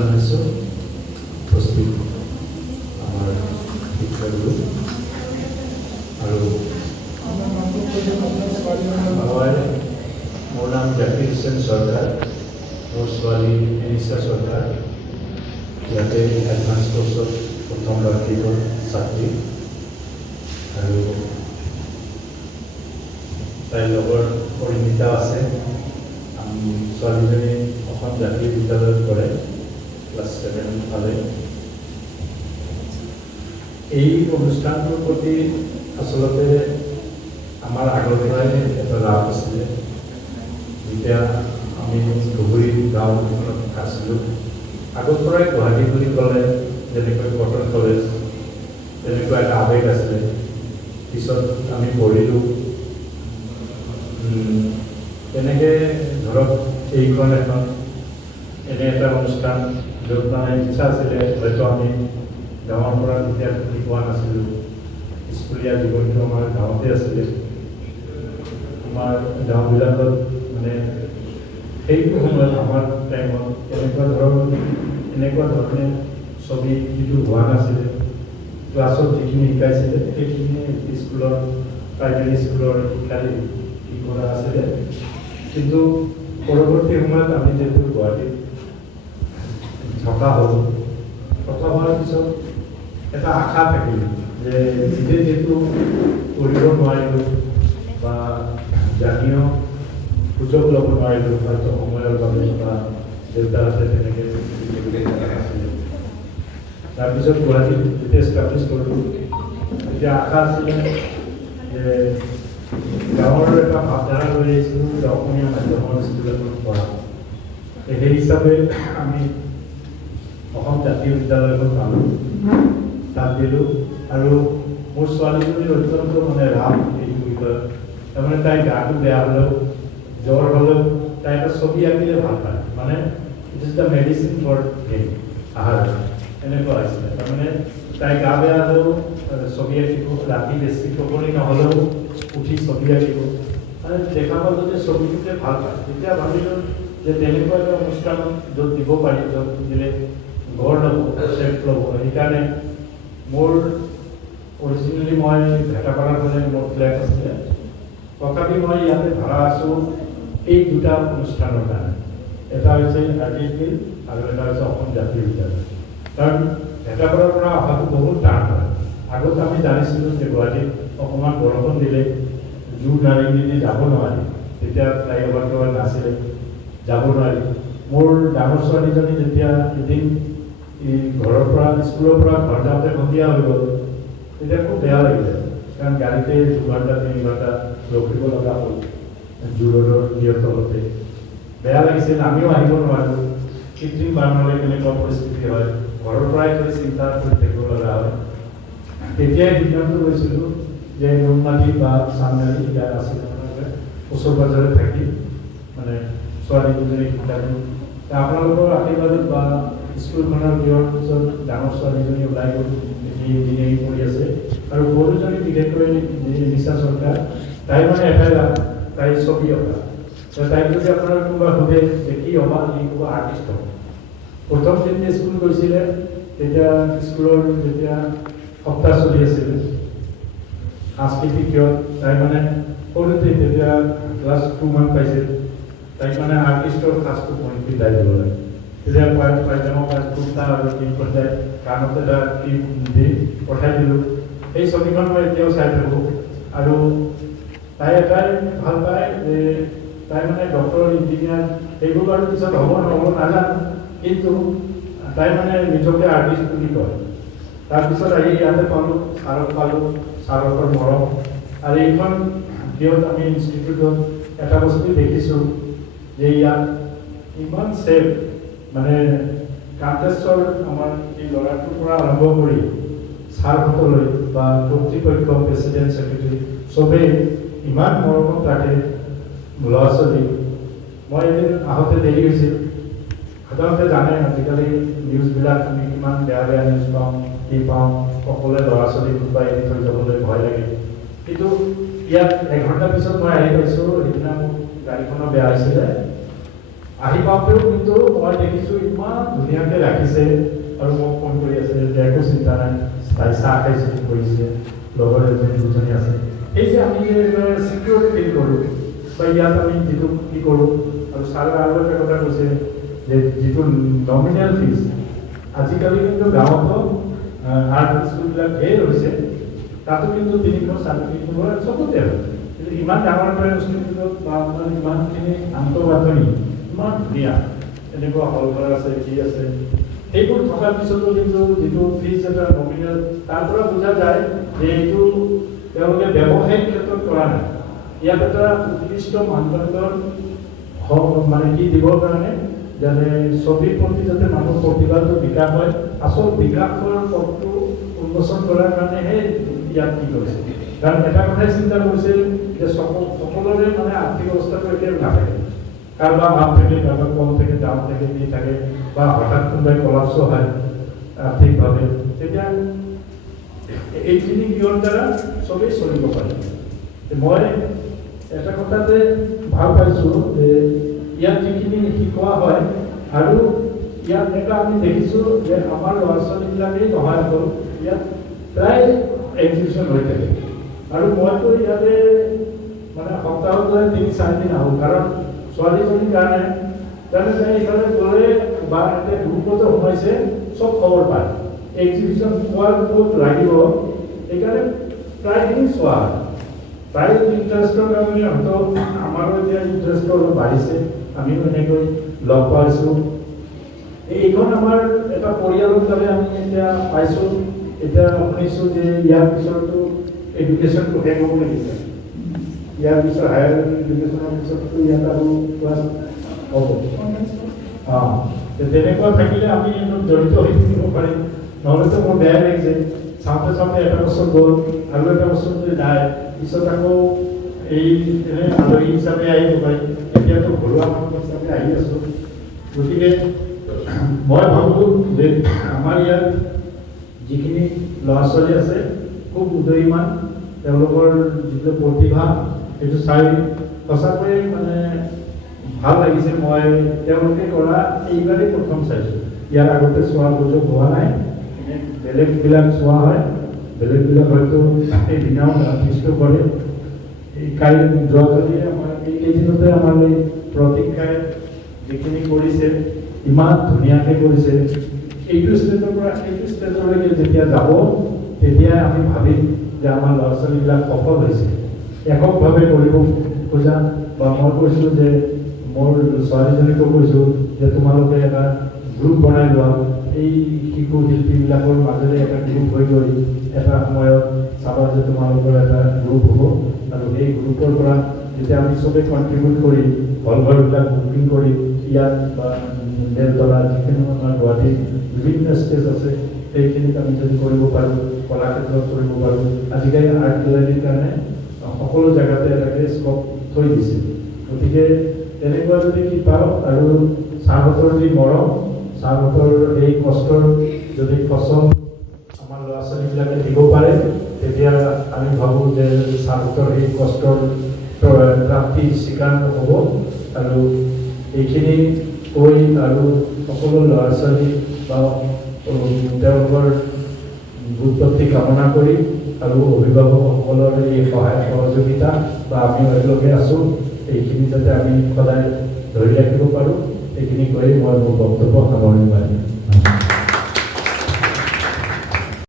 জনাইছোঁ উপস্থিত আমাৰ শিক্ষাগুৰু আৰু মোৰ নাম জাকিৰ হোসেন চৰকাৰ, মোৰ ছোৱালী এনিছা চৰকাৰ, ইয়াতে এডভান্স কোৰ্চত প্ৰথম বাৰ্ষিকৰ ছাত্ৰী আৰু তাইৰ লগৰ পৰিণীতা আছে। ছোৱালীজনী অসম জাতীয় বিদ্যালয়ত পঢ়ে, ক্লাছ 7 পালে। এই অনুষ্ঠানটোৰ প্ৰতি আচলতে আমাৰ আগৰ পৰাই এটা ৰাপ আছিলে। যেতিয়া আমি ধুবুৰী গাঁওখনত আছিলোঁ, আগৰ পৰাই গুৱাহাটী বুলি ক'লে যেনেকৈ কটন কলেজ তেনেকুৱা এটা আৱেগ আছিলে। পিছত আমি পঢ়িলোঁ, তেনেকৈ ধৰক এইখন এখন এনে এটা অনুষ্ঠান য'ত মানে ইচ্ছা আছিলে, হয়তো আমি গাঁৱৰ পৰা তেতিয়া পোৱা নাছিলোঁ। স্কুলীয়া জীৱনটো আমাৰ গাঁৱতে আছিলে। আমাৰ গাঁওবিলাকত মানে সেইটো সময়ত আমাৰ টাইমত এনেকুৱা ধৰণে ছবি যিটো হোৱা নাছিলে। ক্লাছত যিখিনি শিকাইছিলে সেইখিনি স্কুলৰ প্ৰাইমেৰী স্কুলৰ শিক্ষা কৰা আছিলে। কিন্তু পৰৱৰ্তী সময়ত আমি যিহেতু গুৱাহাটীত থকা হোৱাৰ পিছত এটা আশা থাকিল যে নিজে যিহেতু কৰিব নোৱাৰিলোঁ বা জাতীয় সুযোগ ল'ব নোৱাৰিলোঁ, হয়তো সময়ৰ বাবে বা দেউতাহঁতে তেনেকৈ আছিলে। তাৰপিছত গুৱাহাটীত যেতিয়া এষ্টাব্লিছ কৰিলোঁ, তেতিয়া আশা আছিলে যে গাঁৱৰ এটা ভাৱধাৰা লৈ আহিছিলোঁ যে অসমীয়া মাধ্যমৰ স্কুল এখন পঢ়া। সেই হিচাপে আমি অসম জাতীয় বিদ্যালয়খন পালোঁ, তাত দিলোঁ। আৰু মোৰ ছোৱালীজনীৰ অত্যন্ত মানে ৰাপ এইটো বিষয়ত। তাৰমানে তাইৰ গাটো বেয়া হ'লেও, জ্বৰ হ'লেও তাই এটা ছবি আঁকিলে ভাল পায়। মানে it is the medicine for him, আহাৰ এনেকুৱা হৈছিলে। তাৰমানে তাই গা বেয়া হ'লেও ছবি আঁকিব, ৰাতি বেছি টোপনি নহ'লেও উঠি ছবি আঁকিব। মানে দেখা পালোঁ যে ছবিটোতে ভাল পায়। তেতিয়া ভাবিলোঁ যে তেনেকুৱা এটা অনুষ্ঠানত য'ত দিব পাৰি, য'ত দিলে গঢ় ল'ব, চেপ ল'ব। সেইকাৰণে মোৰ অৰিজিনেলি মই ভেটাপাৰা ফালে মোৰ ফ্লেট আছিলে। তথাপি মই ইয়াতে ভাড়া আছোঁ এই দুটা অনুষ্ঠানৰ কাৰণে। এটা হৈছে RTP আৰু এটা হৈছে অসম জাতীয় বিদ্যালয়। কাৰণ ভেটাপাৰাৰ পৰা অহাটো বহুত টান হয়। আগত আমি জানিছিলোঁ যে গুৱাহাটীত অকণমান বৰষুণ দিলে জোৰ নাৰেংগী যাব নোৱাৰি, তেতিয়া ফ্লাইঅভাৰ নাছিলে, যাব নোৱাৰি। মোৰ ডাঙৰ ছোৱালীজনী যেতিয়া এদিন ঘৰৰ পৰা স্কুলৰ পৰা ঘৰ যাওঁতে সন্ধিয়া হৈ গ'ল, তেতিয়া খুব বেয়া লাগিলে। কাৰণ গাড়ীতে 2 ঘণ্টা 3 ঘণ্টা ৰখিব লগা হ'ল জোৰৰ তলতে। বেয়া লাগিছিল, আমিও আহিব নোৱাৰোঁ। কৃত্ৰিম বানলৈ কেনেকুৱা পৰিস্থিতি হয়, ঘৰৰ পৰাই যদি চিন্তা কৰি থাকিব লগা হয়। তেতিয়াই সিদ্ধান্ত লৈছিলোঁ যে নুনমাটি বা চানমাটি ইয়াত আছিল ওচৰ পাজৰে থাকি মানে ছোৱালী দুজনী শিক্ষা দিওঁ। আপোনালোকৰ আশীৰ্বাদত বা স্কুলখনৰ বিয়াৰ পিছত ডাঙৰ ছোৱালীজনী ওলাই গ'ল, ইঞ্জিনিয়াৰিং কৰি আছে। আৰু সৰুজনী বিশেষকৈ নিশা চৰকাৰ, তাই মানে এটাই তাই ছবি অঁকা। তাইক যদি আপোনাৰ কোনোবা সোধে যে কি হ'বা, ই ক'ব আৰ্টিষ্ট হ'ব। প্ৰথম যেতিয়া স্কুল গৈছিলে, তেতিয়া স্কুলৰ যেতিয়া সপ্তাহ চলি আছিলে সাংস্কৃতিক তাই মানে সৰুতে তেতিয়া ক্লাছ 2 মান পাইছিল। তাইক মানে আৰ্টিষ্টৰ সাজটো পিন্ধাই দিব লাগে। তেতিয়া পাইজামা কুৰ্তা আৰু টিপ পঠাই কাণত এটা টিপ দি পঠাই দিলোঁ। সেই ছবিখন মই এতিয়াও চাই থাকোঁ। আৰু তাই এটাই ভাল পায় যে তাই মানে ডক্টৰ, ইঞ্জিনিয়াৰ সেইবোৰ বাৰু পিছত হ'ব নহ'ব নাজানো, কিন্তু তাই মানে নিজকে আৰ্টিষ্ট বুলি কয়। তাৰপিছত আহি ইয়াতে পালোঁ, ছাৰক পালোঁ, ছাৰকৰ মৰম। আৰু এইখন কিয়ত আমি ইনষ্টিটিউটত এটা বস্তু দেখিছোঁ যে ইয়াত ইমান ছেফ, মানে কান্তেশ্বৰ আমাৰ এই ল'ৰাটোৰ পৰা আৰম্ভ কৰি ছাৰসকললৈ বা কৰ্তৃপক্ষ, প্ৰেচিডেণ্ট, ছেক্ৰেটাৰী চবেই ইমান মৰমত ৰাখে ল'ৰা ছোৱালী। মই এদিন আহোঁতে দেৰি হৈছিল। সাধাৰণতে জানে আজিকালি নিউজবিলাক আমি কিমান বেয়া বেয়া নিউজ পাওঁ, কি পাওঁ, সকলোৱে ল'ৰা ছোৱালী কোনোবা এৰি থৈ যাবলৈ ভয় লাগে। কিন্তু ইয়াত 1 ঘণ্টা পিছত মই আহি পাইছোঁ। সেইদিনা মোৰ গাড়ীখনো বেয়া হৈছিলে। আহি পাওঁতেও কিন্তু মই দেখিছোঁ ইমান ধুনীয়াকৈ ৰাখিছে আৰু মোক ফোন কৰি আছে যে একো চিন্তা নাই, তাই চাহ খাইছে কৰিছে, লগৰ এজনী দুজনী আছে। এই যে আমি চিকিউৰ ফিল কৰোঁ বা ইয়াত আমি যিটো কি কৰোঁ, আৰু ছাৰে আৰু এটা কথা কৈছে যে যিটো নমিনেল ফিজ, আজিকালি কিন্তু গাঁৱতো আৰ্ট স্কুলবিলাক ধেৰ হৈছে, তাতো কিন্তু 300 350 চবতে হয়। কিন্তু ইমান ডাঙৰ এটা ইনষ্টিটিউটত বা ইমানখিনি আন্তঃগাঁথনি ইমান ধুনীয়া, এনেকুৱা হল ঘৰ আছে, কি আছে, সেইবোৰ থকাৰ পিছতো কিন্তু যিটো ফিজ এটা নমিনেল, তাৰ পৰা বুজা যায় যে এইটো তেওঁলোকে ব্যৱসায়িক ক্ষেত্ৰত কৰা নাই। ইয়াত এটা উৎকৃষ্ট মানদণ্ডৰ মানে কি দিবৰ কাৰণে, যাতে ছবিৰ প্ৰতি যাতে মানুহৰ প্ৰতিভাটো বিকাশ হয়, আচল বিকাশৰ পথটো উন্মোচন কৰাৰ কাৰণেহে ইয়াত কি কৰিছে। কাৰণ এটা কথাই চিন্তা কৰিছে যে সকলোৰে মানে আৰ্থিক অৱস্থাটো একেই নাথাকে, কাৰোবাৰ ভাল থাকে, কাৰোবাৰ কম থাকে, ডাউন থাকে, কি থাকে, বা হঠাৎ কোনোবাই কলাপস হয় আৰ্থিকভাৱে, তেতিয়া এইখিনি কিহৰ দ্বাৰা চবেই চলিব পাৰে। মই এটা কথাতে ভাল পাইছোঁ যে ইয়াত যিখিনি শিকোৱা হয়, আৰু ইয়াত এটা আমি দেখিছোঁ যে আমাৰ ল'ৰা ছোৱালীবিলাকেই নহয় অকল, ইয়াত প্ৰায় এক্সিবিশ্যন হৈ থাকে। আৰু মইতো ইয়াতে মানে সপ্তাহত 3-4 দিন আহোঁ, কাৰণ ছোৱালীজনীৰ কাৰণে তাই ইফালে গ'লে বা এতিয়া গ্ৰুপতো সোমাইছে, চব খবৰ পায়, এক্সিবিশ্যন পোৱাৰ ক'ত লাগিব, সেইকাৰণে প্ৰায়খিনি চোৱা হয়। প্ৰায় ইণ্টাৰেষ্টৰ কাৰণে হয়তো আমাৰো এতিয়া ইণ্টাৰেষ্টটো অলপ বাঢ়িছে, আমিও এনেকৈ লগ পাইছোঁ। এইখন আমাৰ এটা পৰিয়ালৰ দৰে আমি এতিয়া পাইছোঁ। এতিয়া শুনিছোঁ যে ইয়াৰ পিছতো এডুকেশ্যনটো শেষ হ'ব লাগিছে, ইয়াৰ পিছত হায়াৰ এডুকেশ্যনৰ পিছততো ইয়াত আৰু ক্লাছ হ'ব। তেনেকুৱা থাকিলে আমি জড়িত হৈ থাকিব পাৰিম, নহ'লেতো মোৰ বেয়া লাগিছে। চাওঁতে চাওঁতে এটা বছৰ গ'ল, আৰু এটা বছৰ যদি যায়, পিছত আকৌ এই আলহী হিচাপে আহিব পাৰিম। এতিয়াতো ঘৰুৱা মানুহ হিচাপে আহি আছোঁ। গতিকে মই ভাবোঁ যে আমাৰ ইয়াত যিখিনি ল'ৰা ছোৱালী আছে খুব উদয়মান, তেওঁলোকৰ যিটো প্ৰতিভা সেইটো চাই সঁচাকৈয়ে মানে ভাল লাগিছে। মই তেওঁলোকে কৰা এইবাৰেই প্ৰথম চাইছোঁ, ইয়াৰ আগতে চোৱাৰ সুযোগ হোৱা নাই। বেলেগবিলাক চোৱা হয়, বেলেগবিলাক হয়তো সেইদিনাও আৰ্টিষ্ট কৰে। যোৱাকালি আমাৰ এইকেইদিনতে আমাৰ এই প্ৰতীক্ষাই যিখিনি কৰিছে ইমান ধুনীয়াকৈ কৰিছে। এইটো ষ্টেজৰ পৰা এইটো ষ্টেজলৈকে যেতিয়া যাব, তেতিয়া আমি ভাবিম যে আমাৰ ল'ৰা ছোৱালীবিলাক সফল হৈছে, এককভাৱে কৰিব খোজা। বা মই কৈছোঁ যে মোৰ ছোৱালীজনীকো কৈছোঁ যে তোমালোকে এটা গ্ৰুপ বনাই লোৱা, এই শিশু শিল্পীবিলাকৰ মাজেৰে এটা গ্ৰুপ হৈ গৈ এটা সময়ত চাবা যে তোমালোকৰ এটা গ্ৰুপ হ'ব, আৰু সেই গ্ৰুপৰ পৰা যেতিয়া আমি চবেই কণ্ট্ৰিবিউট কৰি হল ঘৰবিলাক বুকিং কৰি ইয়াত বা বেলতলা যিখিনি আমাৰ গুৱাহাটীত বিভিন্ন ষ্টেজ আছে, সেইখিনিত আমি যদি কৰিব পাৰোঁ, কলাক্ষেত্ৰত কৰিব পাৰোঁ। আজিকালি আৰ্ট গেলাৰীৰ কাৰণে সকলো জেগাতে এটাকে স্কপ থৈ দিছে। গতিকে তেনেকুৱা যদি কি পাওঁ, আৰু ছাৰহঁতৰ যি মৰম, ছাৰহঁতৰ এই কষ্টৰ যদি ফচল আমাৰ ল'ৰা ছোৱালীবিলাকে দিব পাৰে, তেতিয়া আমি ভাবোঁ যে ছাৰহঁতৰ এই কষ্টৰ প্ৰাপ্তি স্বীকাৰ হ'ব। আৰু এইখিনি কৈ আৰু সকলো ল'ৰা ছোৱালী বা তেওঁলোকৰ উৎপত্তি কামনা কৰি, আৰু অভিভাৱকসকলৰ এই সহায় সহযোগিতা বা আমি একেলগে আছোঁ, এইখিনি যাতে আমি সদায় ধৰি ৰাখিব পাৰোঁ, এইখিনি কৰি মই মোৰ বক্তব্য সামৰণি মাৰিম।